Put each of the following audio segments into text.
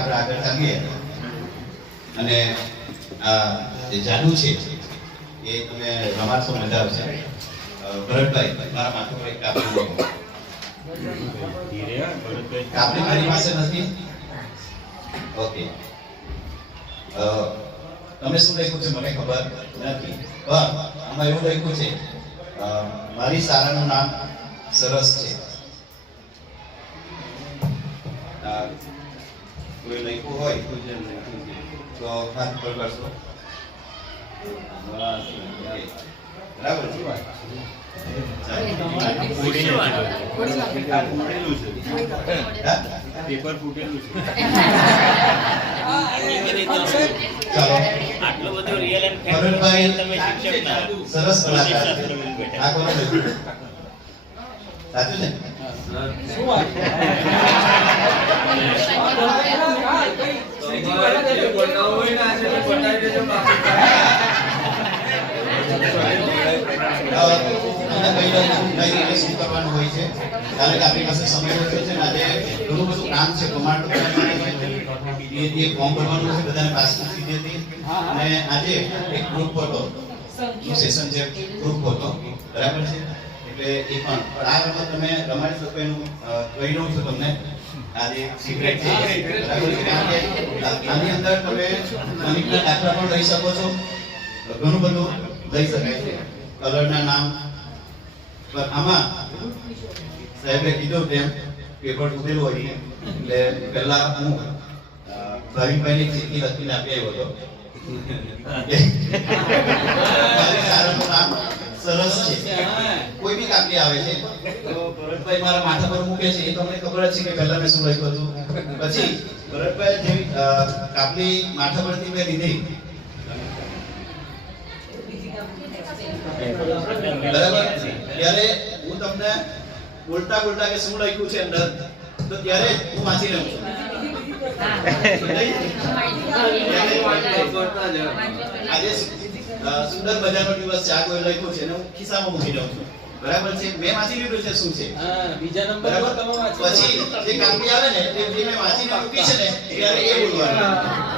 આપણે આગળ ચાલીએ અને આ જે જાદુ છે એ તમે રમાડશો, મજા આવશે. ભરતભાઈ મારા માથા પર એક કાપડી મૂકો. કાપડી મારી પાસે નથી. ઓકે, તમે શું લખ્યું છે મને ખબર નથી, પણ આમાં એવું લખ્યું છે મારી શાળાનું નામ સરસ છે. કોઈ લખ્યું હોય તો હાથ પર કરશો. બરાબર છે. પેપર ફૂટેલું છે. ચાલો, આટલું બધું રિયલ એન્ડ ભરતભાઈ તમે શિક્ષક ના સરસ કલાકાર છે. આ કોનો લખ્યું? સાચું છે? શું વાત છે? શું કરવાનું હોય છે, કારણ કે આપણી પાસે સમય ઓછો છે ને આજે ઘણું બધું કામ છે. કમાન્ડ એ ફોર્મ ભરવાનું છે, બધાને પાસબુક કીધી હતી અને આજે એક ગ્રુપ ફોટો સેશન છે, ગ્રુપ ફોટો, બરાબર છે. એટલે એ પણ આ રમત તમે રમાડી શકો એનું કહી દઉં છું તમને. આજે સિક્રેટ છે, બરાબર છે. કારણ કે આની અંદર તમે ગણિતના દાખલા પણ લઈ શકો છો, ઘણું બધું લઈ શકાય છે, કલરના નામ. પણ આમાં સાહેબે કીધું તેમ પેપર તૂટેલું હોય છે, એટલે પહેલા હું ભાવિકભાઈને ચિઠ્ઠી લખીને આપી આવ્યો હતો. શાળાનું નામ સરસ છે. કોઈ બી કાપડી આવે છે તો ભરતભાઈ મારા માથા પર મૂકે છે, એ તમને ખબર જ છે કે પહેલા મેં શું લખ્યું હતું. પછી ભરતભાઈ જેવી કાપડી માથા પરથી મેં લીધી, બરાબર, ત્યારે હું તમને બોલતા બોલતા કે શું લખ્યું છે અંદર, તો ત્યારે હું વાંચી લઉં છું. આજે સુંદર મજાનો દિવસ છે, આ કોઈ લખ્યું છે ને હું ખિસ્સામાં મૂકી દઉં છું, બરાબર છે. મેં વાંચી લીધું છે શું છે. બીજા નંબર પર તમે વાંચો. પછી જે કાપડી આવે ને તે મેં વાંચીને મૂકી છે ને ત્યારે એ બોલવાનું.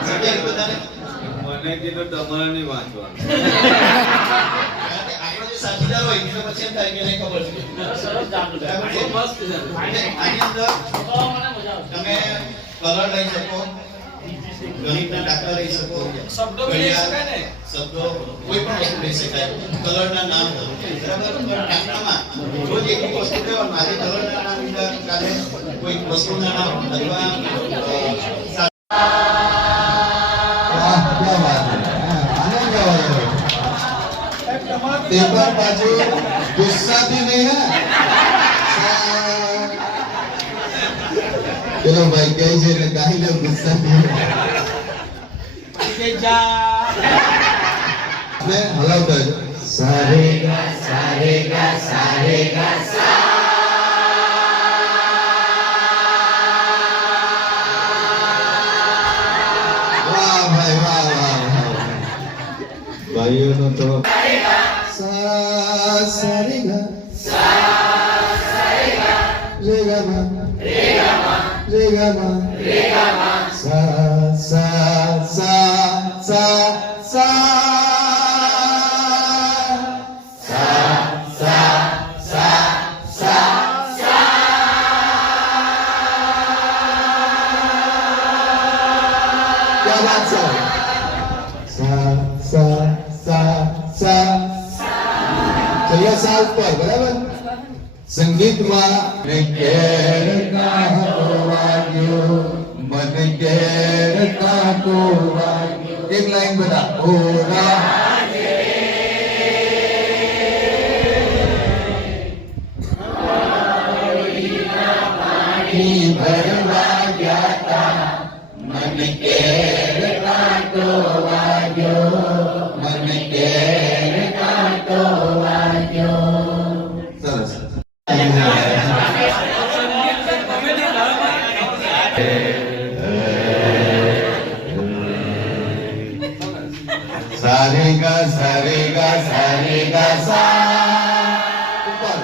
સમજાય બધાને? મને કીધું તમારે નહીં વાંચવાનું. સાથીદાર હોય એટલે પછી એમ થાય કે નહીં ખબર છે. સરસ જાદુ છે. બરાબર છે. મસ્ત છે. આની અંદર તમે કલર લઈ શકો, ગણિતના દાખલા લઈ શકો, શબ્દો બી લઈ શકાય ને? શબ્દો કોઈ પણ વસ્તુ લઈ શકાય, કલરના નામ, બરાબર. પણ દાખલામાં રોજ એક એક વસ્તુ કહેવાનું, આજે કલરના નામ લીધા, કાલે કોઈ વસ્તુના નામ અથવા पेपर बाजू गुस्सा भी नहीं है. चलो भाई कहीं से कहीं लोग गुस्सा नहीं मैं हलावता है. सारेगा सारेगा सारेगा सा. वाह भाई वाह वाह वाह. भाइयों ने तो सारेगा सारेगा रेगा मा रेगा मा सा सा सा सा सा सा सा सा सा सा. क्या बात है. सा सा सा सा. चलिए सा ऊपर, बराबर. संगीतમાં કેર કાકો વાગ્યો, મને કેર કાકો વાગ્યો. એક લાઈન બતા. ઓરા પાણી ભરવા ગયા તા, મને કેર કાકો વાગ્યો, મને કેર કાકો વાગ્યો. સરસ. सारेगा सारेगा सारेगा सा. ऊपर.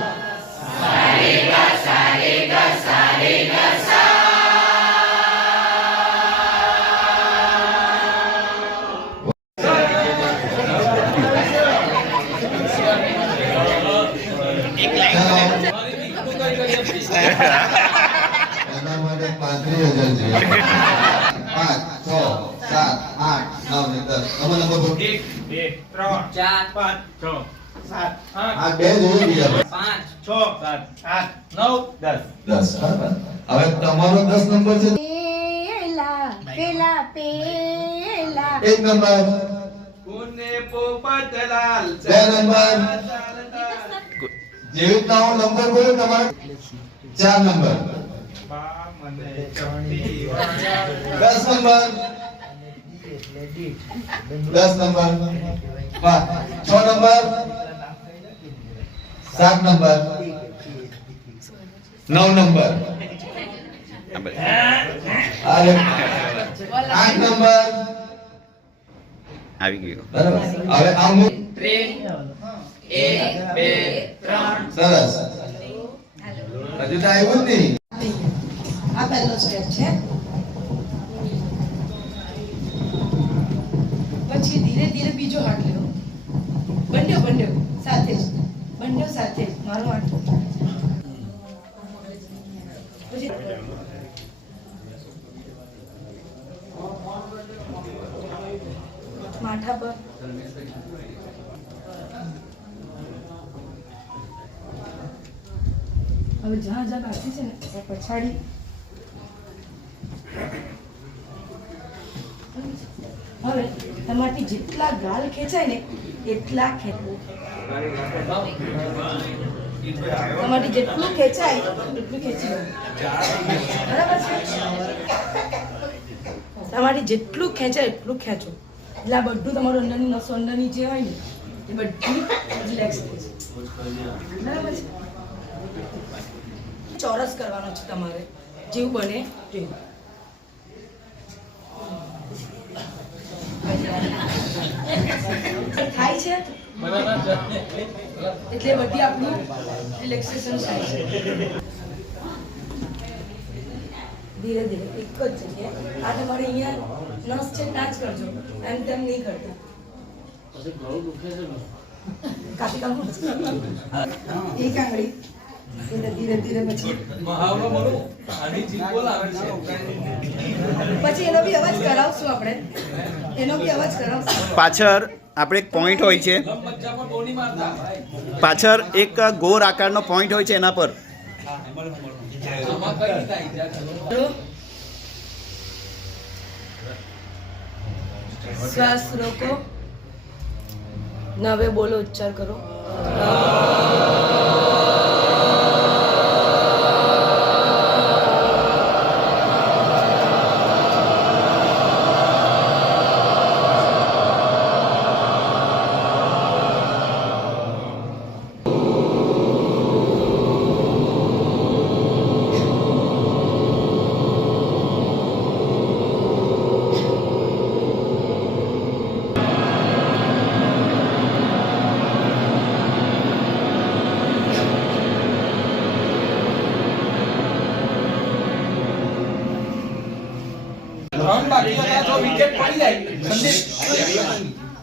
सारेगा सारेगा सारेगा सा. એના માટે 35,000 જોઈએ. 5, 6, 7, 8, 9 ને 10. તમારો નંબર બોલો. 1, 2, 3, 4, 5, 6, 7, 8, આ બે જોઈએ બીજા પર. 5, 6, 7, 8, 9, 10. 10. બરાબર. હવે તમારો 10 નંબર છે. પેલા પેલા પેલા 1 નંબર, કોને પોપટલાલ 2 નંબર. જેવી રીતના હું નંબર બોલું તમારે 4 નંબર, મને ચપટી વાળા 10 number, 10 number, 6 number, 7 number, 9 number, અરે 8 નંબર. આવી ગયો. બરાબર. હવે આમ ટ્રેન 1, 2, 3. સરસ. હજુ તો આવ્યું જ નહીં. આ પહેલો સ્ટેપ છે. પછી ધીરે ધીરે બીજો હાથ લેવો. બંને સાથે જ, બંને સાથે જ મારો હાથ. પછી માથા પર હવે જ્યાં જ્યાં બાકી છે ને એ પછાડી હવે તમારાથી જેટલા ગાલ ખેંચાય ને એટલા તમારાથી જેટલું ખેંચાય એટલું ખેંચી લો. બરાબર છે? તમારાથી જેટલું ખેંચાય એટલું ખેંચો એટલે આ બધું તમારું અંદરની નસો અંદરની જે હોય ને એ બધી રિલેક્સ થઈ જાય. બરાબર છે? ચોરસ કરવાનો છે તમારે જેવું બને તેવું. થાય છે એટલે બધી આપણું રિલેક્સેશન થાય છે. ધીરે ધીરે એક જ જગ્યાએ આ તમારે અહીંયા નસ છે ના જ કરજો, એમ તેમ નહીં કરતા. કાપી કાઢો એક આંગળી એટલે ધીરે ધીરે પછી એનો બી અવાજ કરાવશું આપણે. એનો બી અવાજ કરાવશું. પાછળ આપણે એક પોઈન્ટ હોય છે, પાછળ એક ગોળ આકારનો પોઈન્ટ હોય છે, એના પર શ્વાસ રોકો. નવે બોલો, ઉચ્ચાર કરો.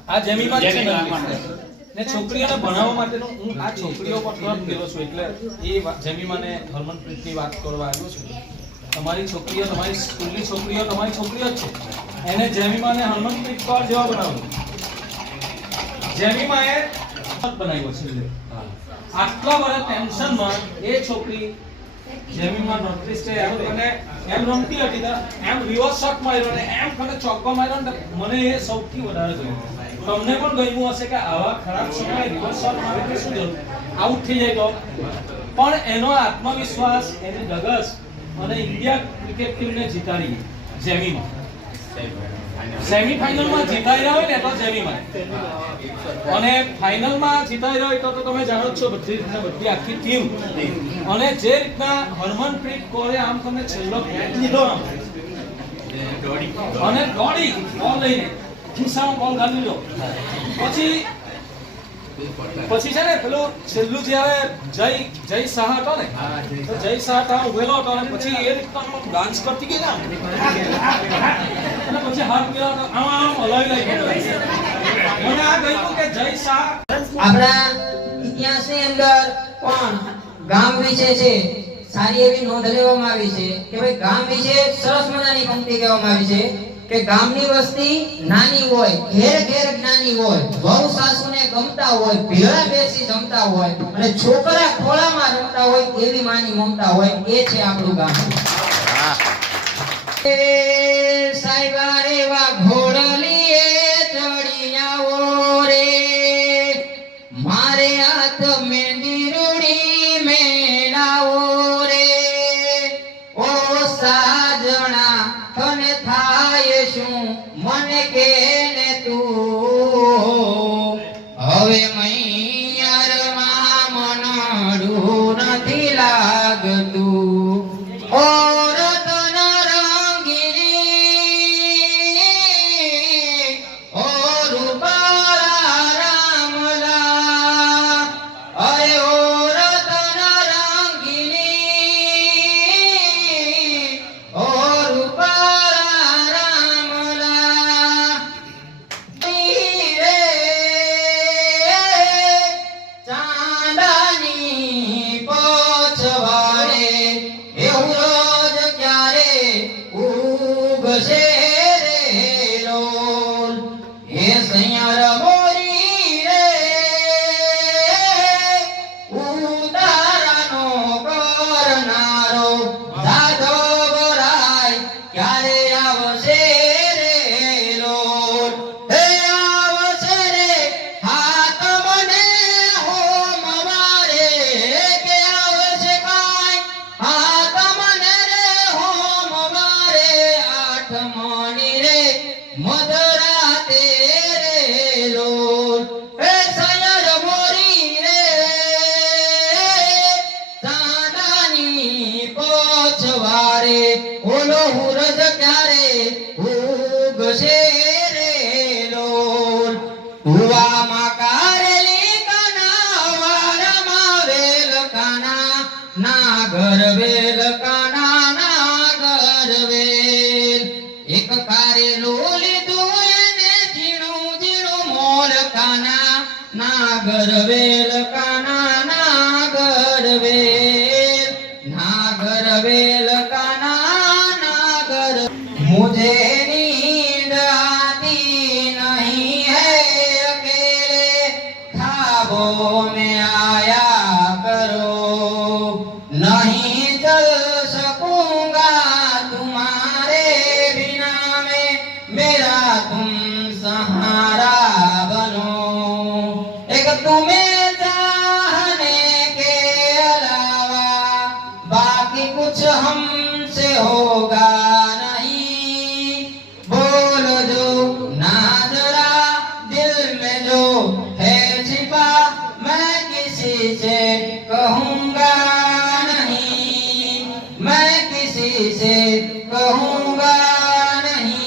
આ જમીમાં જ છે ને છોકરીઓને ભણાવવા માટેનો હું આ છોકરીઓ પર તરફ ગયેલો છું એટલે એ જમીમાને હરમનપ્રીતની વાત કરવા આવ્યો છું. તમારી છોકરીઓ, તમારી સ્કૂલની છોકરીઓ તમારી છોકરીઓ જ છે. એને જમીમાને હરમનપ્રીત કૌર જેવા બનાવો. જમીમાએ બનાવ્યો છે. આટલા બધા ટેન્શનમાં એ છોકરી જમીનમાં નોટિસ છે અને એમ રમતી હતી તો એમ રિવર્સ શોટ માર્યો ને એમ મને ચોક્કો માર્યો ને મને એ સૌથી વધારે ગમ્યું. તમને પણ ગમ્યું હશે કે આવા ખરાબ સમયે રિવર્સ શોટ મારે કે શું જરૂર, આઉટ થઈ જાય તો પણ એનો આત્મવિશ્વાસ, એની ધગસ અને ઇન્ડિયા ક્રિકેટ ટીમને જીતાડી જેમીમાં. સેમીફાઇનલમાં જીતાઈ રહ્યા હોય ને તો જેમીમાં, અને ફાઇનલમાં જીતાઈ રહ્યો તો તમે જાણો જ છો બધી રીતના બધી આખી ટીમ. અને જે રીતના હરમનપ્રીત કૌરે આમ તમને છેલ્લો કેચ લીધો અને દોડી બોલ લઈને ખિસ્સામાં બોલ ગાલી લીધો, પછી છે ને પેલું છેલ્લું જ્યારે જય શાહ હતો ને, તો જય શાહ ત્યાં ઉભેલો હતો અને પછી એ રીતના ડાન્સ કરતી ગઈ ને અને પછી હાથ મિલાવતો આમ હલાવી લઈ. મને આ કહ્યું કે જય શાહ આપણા ઇતિહાસની અંદર પણ ગામ વિશે છે, સારી એવી નોંધ લેવામાં આવી છે કે ભાઈ ગામ વિશે સરસ મજાની પંક્તિ કહેવામાં આવી છે કે ગામની વસ્તી નાની હોય, ઘેર ઘેર જ્ઞાની હોય, વહુ સાસુને ગમતા હોય, ભેળા બેસી જમતા હોય અને છોકરા ખોળામાં રમતા હોય એવી માની મમતા હોય, એ છે આપણું ગામ. એ સાહેબા રે વા ઘોડલીએ ચડી આવો રે, મારે હાથ મહેંદી રૂડી મેળાવો રે. ઓ સાજણા તને થાય શું મને કે ને તું, હવે મૈયારમાં મનડું નથી લાગતું. ઓ રતન રંગીલી, ઓ રૂપાળા રામલા, અરે ઓ રતન રંગીલી, ઓ રૂપાળા રામલા. રે ચાંદની પોછવાડે એવું રોજ ક્યારે ઉગશે રે લોલ. હે સૈયાર મોરી રે ઉતારાનો કરનારો, જાદો વરાય ક્યારે આવશે રે લોલ. હે આવશે રે હાથ મને હોમવારે, કે આવશે કાંઈ હાથ મને રે હોમવારે. આઠમની રે મધરાતે રે લોલ. હે સૈયર મોરી રે ચાંદાની પોછવારે, ઓલો હુરજ ક્યારે ઉગશે રે લોલ. કુવામાં કારેલી કાના, વારમાં વેલ કાના, નાગર વેલ કાના, નાગર વેલ. એક કારેલું લીધું એને ઝીણું ઝીણું મોલ કાના, નાગર વેલ કાના, નાગર વેલ. નાગર વેલ કાના, નાગર. मुझे नींद आती नहीं है अकेले, ख्वाबों में आया करो, नहीं चल सकूंगा तुम्हारे बिना में, मेरा तुम सहारा बनो. एक तुम्हें चाहने के अलावा बाकी कुछ हमसे होगा नहीं. बोल जो ना जरा दिल में जो है छिपा, मैं किसी से कहूँगा नहीं, मैं किसी से कहूँगा नहीं.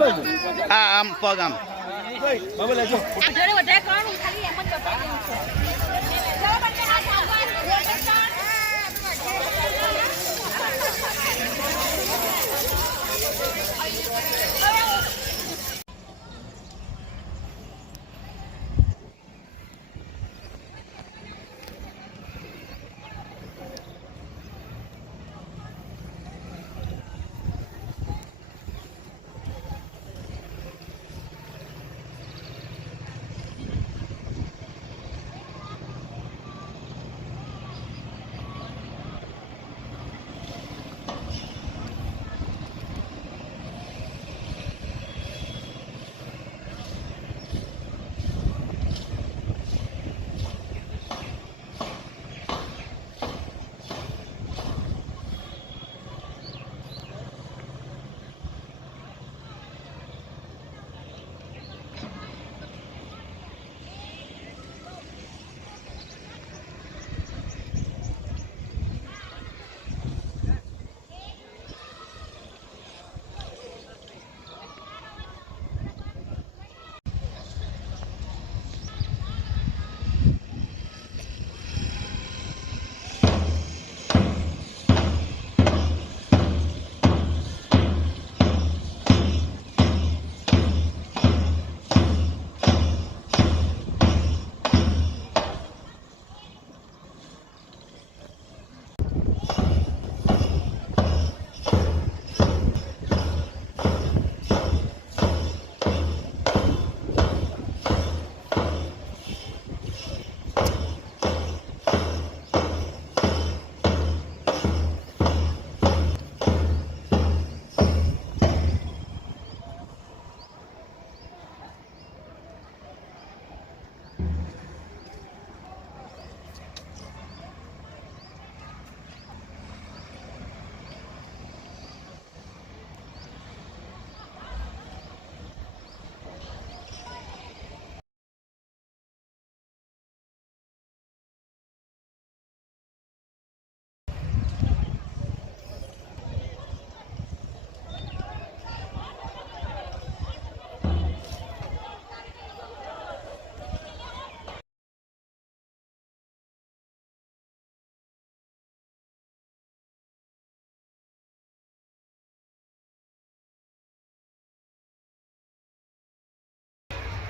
આમ પગ આમ જોડે વધારે કરવાનું ખાલી એમ જ બતાવી દેવું છે ચલો બંને હાથ આગળ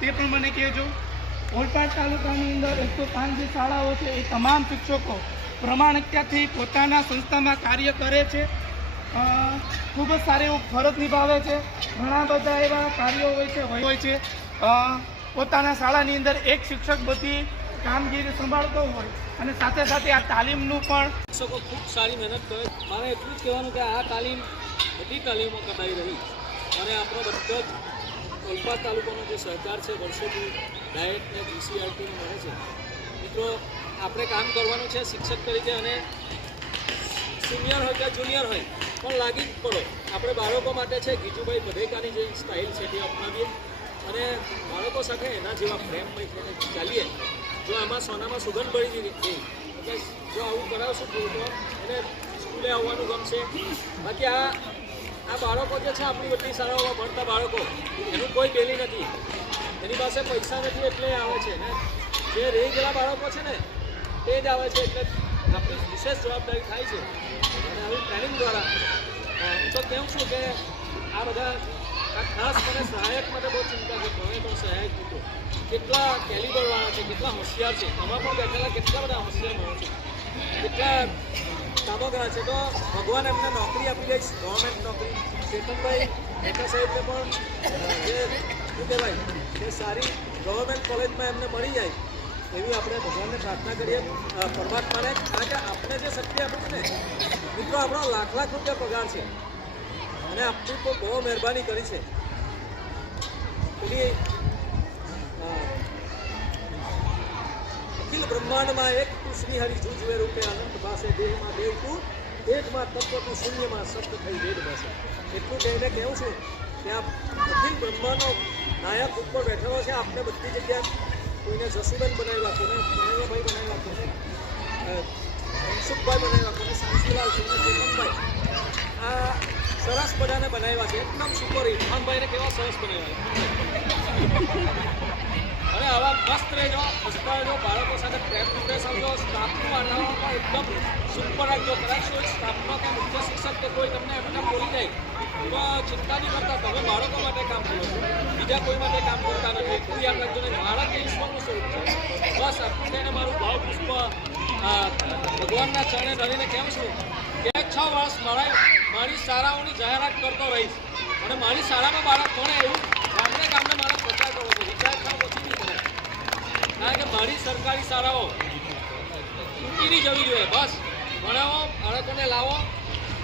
તે પણ મને કહેજો. ઓલપાડ તાલુકાની અંદર 105 જે શાળાઓ છે એ તમામ શિક્ષકો પ્રમાણિકતાથી પોતાના સંસ્થામાં કાર્ય કરે છે. ખૂબ જ સારી એવું ફરજ નિભાવે છે. ઘણા બધા એવા કાર્યો હોય છે પોતાના શાળાની અંદર એક શિક્ષક બધી કામગીરી સંભાળતો હોય અને સાથે સાથે આ તાલીમનું પણ શિક્ષકો ખૂબ સારી મહેનત કરે. મારે એટલું જ કહેવાનું કે આ તાલીમ બધી તાલીમો કરાઈ રહી અને આપણો બધો જ ઓલપાડ તાલુકાનો જે સહકાર છે વર્ષોથી ડાયટને જીસીઆરટીને મળે છે. મિત્રો આપણે કામ કરવાનું છે શિક્ષક તરીકે અને સિનિયર હોય કે જુનિયર હોય પણ લાગી જ પડો. આપણે બાળકો માટે છે ગીજુભાઈ બધેકાની જે સ્ટાઇલ છે તે અપનાવીએ અને બાળકો સાથે એના જેવા પ્રેમમય થઈને ચાલીએ. જો આમાં સોનામાં સુગંધ પડી ગઈ એટલે જો આવું કરાવશું તો એને સ્કૂલે આવવાનું ગમશે. બાકી આ બાળકો જે છે આપણી બધી શાળાઓમાં ભણતા બાળકો એનું કોઈ પેલી નથી, એની પાસે પૈસા નથી એટલે આવે છે ને જે રહી ગયેલા બાળકો છે ને તે જ આવે છે. એટલે આપણી વિશેષ જવાબદારી થાય છે અને આવી ટ્રેનિંગ દ્વારા હું તો કહું છું કે આ બધા આ ખાસ મને સહાયક માટે બહુ ચિંતા છે. મને તો સહાયક મિત્રો કેટલા કેલિબરવાળા છે, કેટલા હોશિયાર છે, આમાં પણ બેઠેલા કેટલા બધા હોશિયાર માણસો છે, કેટલા કામોગરા છે. તો ભગવાન એમને નોકરી આપી દઈશ, ગવર્મેન્ટ નોકરી. ચેતનભાઈ મહેતા સાહેબને પણ જે શું કહેવાય કે સારી ગવર્મેન્ટ કોલેજમાં એમને મળી જાય એવી આપણે ભગવાનને પ્રાર્થના કરીએ પરમાત્માને. કારણ કે આપણે જે શક્તિ આપી છે ને મિત્રો આપણો લાખ લાખ રૂપિયા પગાર છે અને આપણી તો બહુ મહેરબાની કરી છે. પેલી અખિલ બ્રહ્માંડમાં એક તું શ્રીહરિ જુજવે રૂપે અનંત પાસે દેહમાં દેવ તું એકમાં તત્વ તું શૂન્યમાં સપ્ત થઈ વેદ પાસે. એટલું કહીને કહું છું કે આ અખિલ બ્રહ્માંડનો નાયક ઉપર બેઠેલો છે. આપણે બધી જગ્યાએ કોઈને જસુબેન બનાવ્યા, કોઈને કનૈયાભાઈ બનાવ્યા, કોઈને મનસુખભાઈ બનાવ્યા, કોઈને શાંતિલાલ, કોઈને ચેતનભાઈ. આ સરસ બધાને બનાવ્યા છે એકદમ સુપર હિટ. ભાઈને કેવા સરસ બનાવ્યા અને આવા મસ્ત રહેજો, હસતા રહેજો, બાળકો સાથે પ્રેમ વિશે સમજો. સ્ટાફનું વાતાવરણ પણ એકદમ સુપર રાખજો. કદાચ કોઈ સ્ટાફનો કે મુખ્ય શિક્ષક કે કોઈ તમને એમને બોલી જાય તો ચિંતા નહીં કરતા, તમે બાળકો માટે કામ કરો છો, બીજા કોઈ માટે કામ કરતા નથી. એટલું યાદ રાખજો ને, બાળક એ ઈશ્વરનું સ્વરૂપ છે. બસ આટલું થઈને મારું ભાવ પુષ્પ ભગવાનના ચરણે ધરીને કેમ છું કે 6 વર્ષ મારી શાળાઓની જાહેરાત કરતો રહીશ અને મારી શાળામાં બાળક ભણે એવું ગામને મારે પ્રચાર કરવો છે. વિચાર ખાવ પછી નહીં કરે, કારણ કે મારી સરકારી શાળાઓ તૂટી નહીં જવી જોઈએ. બસ ભણાવો, બાળકોને લાવો.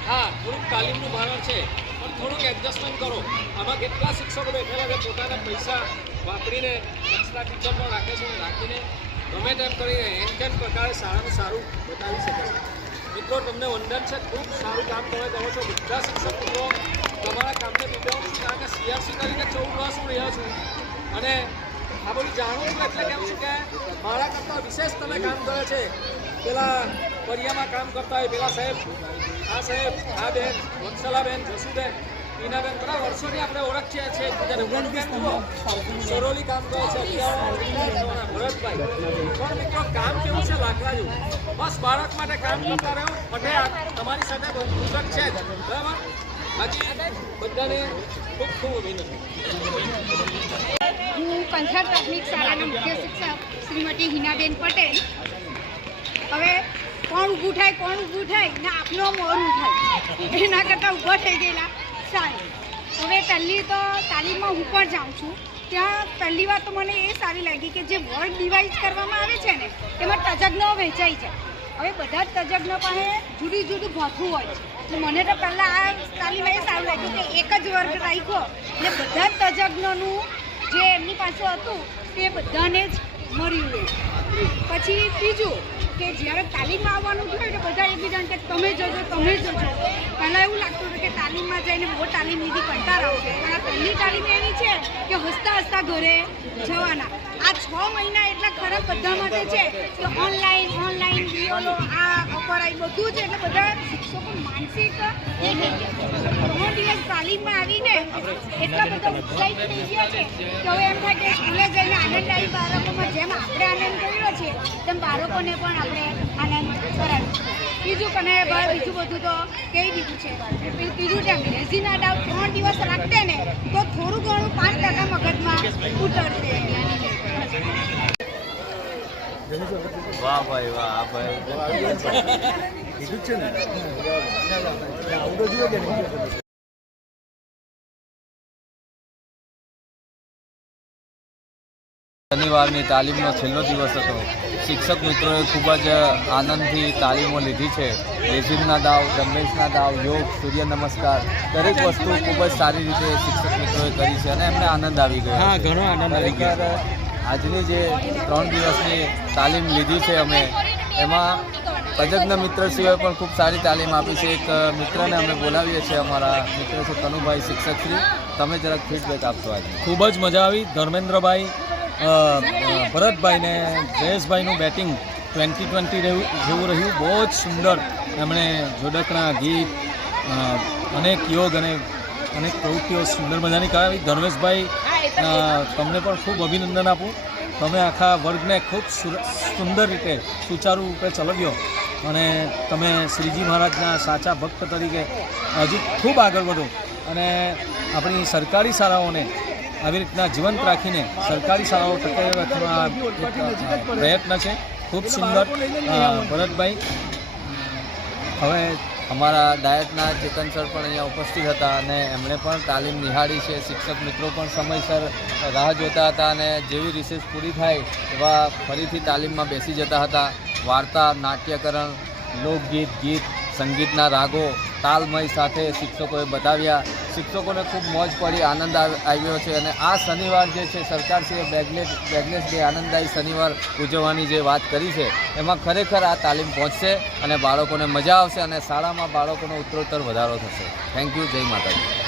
હા, થોડુંક તાલીમનું ભારણ છે પણ થોડુંક એડજસ્ટમેન્ટ કરો. આમાં કેટલા શિક્ષકો બેઠેલા છે પોતાના પૈસા વાપરીને એક્સ્ટ્રા ટીચર પણ રાખે છે અને રાખીને ગમે તેમ કરીને એન પ્રકારે શાળાનું સારું બતાવી શકે છે. મિત્રો, તમને વંદન છે, ખૂબ સારું કામ તમે કરો છો. બધા શિક્ષક મિત્રો તમારા કામને બિરદાવું છું, કારણ કે CRC તરીકે 14 વર્ષ હું રહ્યો છું અને આ બધું જાણું છું. એટલે કેવું છું કે મારા કરતાં વિશેષ તમે કામ કરે છે. પેલા પરિયામાં કામ કરતા હોય પેલા સાહેબ, આ સાહેબ, આ બેન, વત્સલાબેન, જસુબેન, ટીનાબેન, બધા વર્ષોથી આપણે ઓળખીએ છીએ એકબીજાને. સરોલી કામ કરે છે, ભરતભાઈ. પણ મિત્રો, કામ કેવું છે લાકડા જેવું. બસ બાળક માટે કામ કરતા રહ્યો. પટેલ તમારી સાથે બંધુત્વ છે જ, બરાબર. બાકી બધાને ખૂબ ખૂબ અભિનંદન. હું કંથાર પ્રાથમિક શાળાના મુખ્ય શિક્ષક શ્રીમતી હિનાબેન પટેલ. હવે કોણ ઊભું થાય ને આપનો મોડું થાય એના કરતાં ઊભા થઈ ગયેલા સારું. હવે પહેલી તો તાલીમમાં હું પણ જાઉં છું. ત્યાં પહેલી વાર તો મને એ સારી લાગી કે જે વર્ગ ડિવાઇડ કરવામાં આવે છે ને એમાં તજજ્ઞો વહેંચાઈ છે. હવે બધા જ તજજ્ઞો પાસે જુદું ભાથું હોય છે. એટલે મને તો પહેલાં આ તાલીમમાં એ સારું લાગ્યું કે એક જ વર્ગ રાખ્યો ને બધા જ તજજ્ઞોનું જે એમની પાસે હતું તે બધાને જ મળ્યું. પછી બીજું કે જ્યારે તાલીમમાં આવવાનું થયું તો બધા એકબીજાને કે તમે જજો. પહેલાં એવું લાગતું હતું કે તાલીમમાં જઈને બહુ તાલીમ લીધી કંટાળો આવશે, પણ આ પહેલી તાલીમ એવી છે કે હસતા ઘરે જવાના. આ 6 મહિના એટલા ખરાબ બધા માટે છે કે ઓનલાઈન વિડીયો આ અપરાય બધું છે. એટલે બધા શિક્ષકો માનસિક 3 દિવસ તાલીમમાં આવીને એટલા બધા ઉત્સાહિત થઈ ગયા છે કે હવે એમ થાય કે સ્કૂલે જઈને આનંદ આવી બાળકોમાં જેમ આપણે આનંદ કર્યો છે તેમ બાળકોને પણ આપણે આનંદ કરાવીશું. બીજું બધું તો કહી દીધું છે. ત્રીજું ટાઈમ રેઝીના ડાઉટ 3 દિવસ રાખતે ને તો થોડું ઘણું 5% મગજમાં ઉતરશે. વાહ ભાઈ વાહ, આ ભાઈ શનિવારની તાલીમનો છેલ્લો દિવસ હતો. શિક્ષક મિત્રોએ ખૂબ જ આનંદથી તાલીમો લીધી છે. રેઝિનના દાવ, ડમ્બેલ્સના દાવ, યોગ, સૂર્ય નમસ્કાર, દરેક વસ્તુ ખૂબ જ સારી રીતે શિક્ષક મિત્રોએ કરી છે અને એમને આનંદ આવી ગયો. હા, ઘણો આનંદ આવી ગયો. આજની જે 3 દિવસની તાલીમ લીધી છે અમે, એમાં તજજ્ઞ મિત્ર સિવાય પણ ખૂબ સારી તાલીમ આપી છે. એક મિત્રને અમે બોલાવીએ છીએ, અમારા મિત્ર છે કનુભાઈ શિક્ષકશ્રી. તમે જરાક ફીડબેક આપશો. આજે ખૂબ જ મજા આવી. ધર્મેન્દ્રભાઈ, ભરતભાઈ ને જયેશભાઈનું બેટિંગ 20-20 જેવું રહ્યું. બહુ જ સુંદર એમણે જોડકણા, ગીત, અનેક યોગ અને અનેક પ્રવૃત્તિઓ સુંદર મજાની કરાવી. ધર્મેશભાઈ, તમને પણ ખૂબ અભિનંદન આપું. તમે આખા વર્ગને ખૂબ સુંદર રીતે સુચારુ રૂપે ચલાવ્યો અને તમે શ્રીજી મહારાજના સાચા ભક્ત તરીકે હજી ખૂબ આગળ વધો અને આપણી સરકારી શાળાઓને આવી રીતના જીવંત રાખીને સરકારી શાળાઓ ટકાવી રાખવાનો પ્રયત્ન છે. ખૂબ સુંદર ભરતભાઈ. હવે અમારા ડાયટના ચેતન સર પણ અહીંયા ઉપસ્થિત હતા અને એમણે પણ તાલીમ નિહાળી છે. શિક્ષક મિત્રો પણ સમયસર રાહ જોતા હતા અને જેવી રિસેસ પૂરી થાય એવા ફરીથી તાલીમમાં બેસી જતા હતા. વાર્તા, નાટ્યકરણ, લોકગીત, ગીત, સંગીતના રાગો તાલમય સાથે શિક્ષકોએ બતાવ્યા. શિક્ષકોને ખૂબ મોજ પડી, આનંદ આવ્યો છે અને આ શનિવાર જે છે સરકારશ્રીએ બેગલેસ ડે આનંદદાયી શનિવાર ઉજવવાની જે વાત કરી છે એમાં ખરેખર આ તાલીમ પહોંચશે અને બાળકોને મજા આવશે અને શાળામાં બાળકોનો ઉત્તરોત્તર વધારો થશે. Thank you. જય માતાજી.